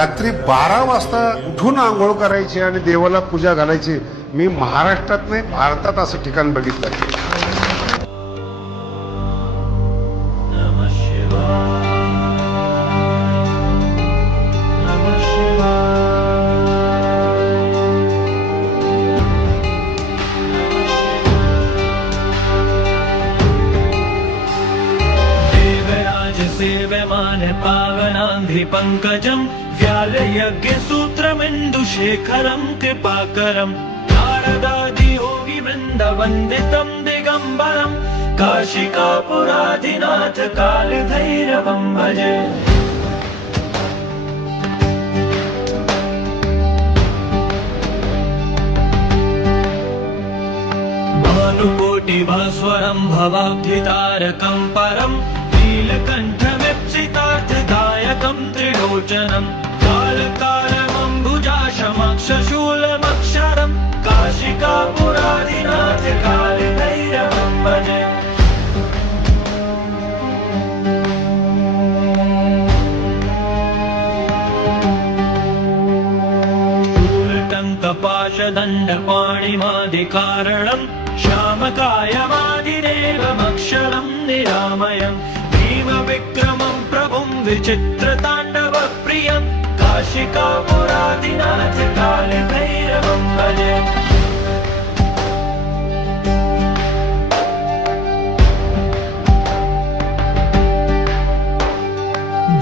रात्री 12 वाजता उठून आंघोळ करायची आणि देवाला पूजा घालायची. मी महाराष्ट्रात नाही भारतात असं ठिकाण बघितलं. सेव्यमान पावनांघ्रि पंकजं व्यालयज्ञसूत्रमिन्दुशेखरं कृपाकरं नारदादि योगी वृन्दवन्दितं दिगम्बरं काशिकापुराधिनाथ कालभैरवं भजे. भानुकोटिभास्वरं भवाब्धितारकं परं नीलकण्ठमिप्सितार्थदायकं त्रिलोचनं कालकालमम्बुजाशमक्षशूलमक्षरं काशिकापुराधिनाथ कालभैरवं भजे. शूलटङ्कपाशदण्डपाणिमादिकारणं श्यामकायमादिदेवमक्षरं निरामयं भीमविक्रमं प्रभुं विचित्रताण्डवप्रियं काशिकापुराधिनाथ कालभैरवं भजे.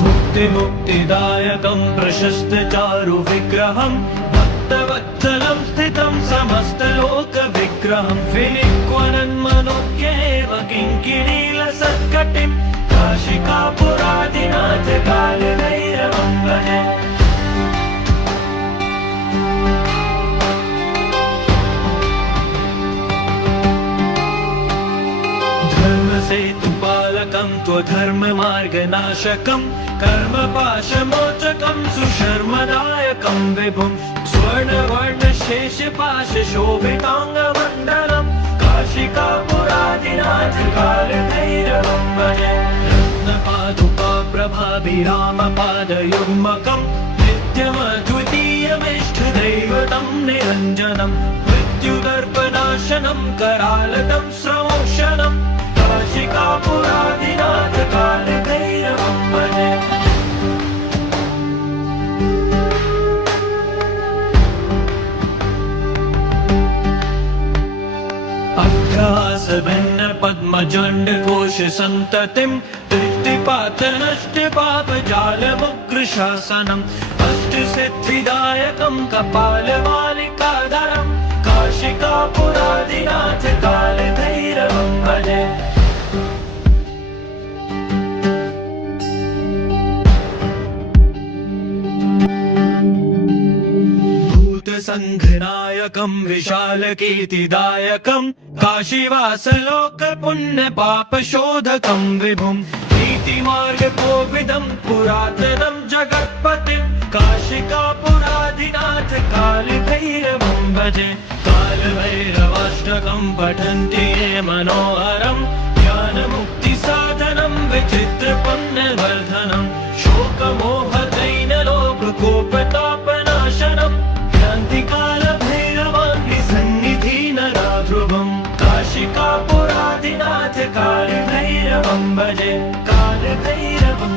भुक्तिमुक्तिदायकं प्रशस्तचारुविग्रहं भक्तवत्सलं स्थितं समस्तलोकविग्रहं विनिक्वनन्मनोज्ञेव किङ्किणीलसत्कटिं काशिकापुराधिनाथ कालभैरवं भजे. धर्मसेतुपालकं त्वधर्ममार्गनाशकं कर्मपाशमोचकं सुशर्मदायकं विभुं स्वर्णवर्णशेषपाशशोभिताङ्गमण्डलं काशिकापुराधिनाथ कालभैरवं भजे. रत्नपादुकाप्रभाभिरामपादयुग्मकं नित्यमद्वितीयमिष्टदैवतं निरञ्जनं मृत्युदर्पनाशनं करालतं स्रमोषणं काशिकापुराधिनाथ कालभैरवं भजे. अभ्यासभिन्नपद्मजण्डकोशसन्ततिं दृष्टिपातनष्टपापजालमुग्रशासनम् अष्टसिद्धिदायकं कपालमालिकाधरं काशिकापुराधिनाथ कालभैरवं भजे. संघनायकं विशालकीर्तिदायकं काशीवासलोकपुण्यपापशोधकं विभुं नीतिमार्गकोविदं पुरातनं जगत्पतिं काशिकापुराधिनाथ कालभैरवं भजे. कालभैरवाष्टकं पठन्ति ये मनोहरं ज्ञानमुक्तिसाधनं विचित्रपुण्यवर्धनं शोकमोहदैन्यलोककोपतापनाशनं कालभैरवाग्निसन्निधिनराध्रुवं काशिकापुराधिनाथ कालभैरवं भजे. कालभैरवं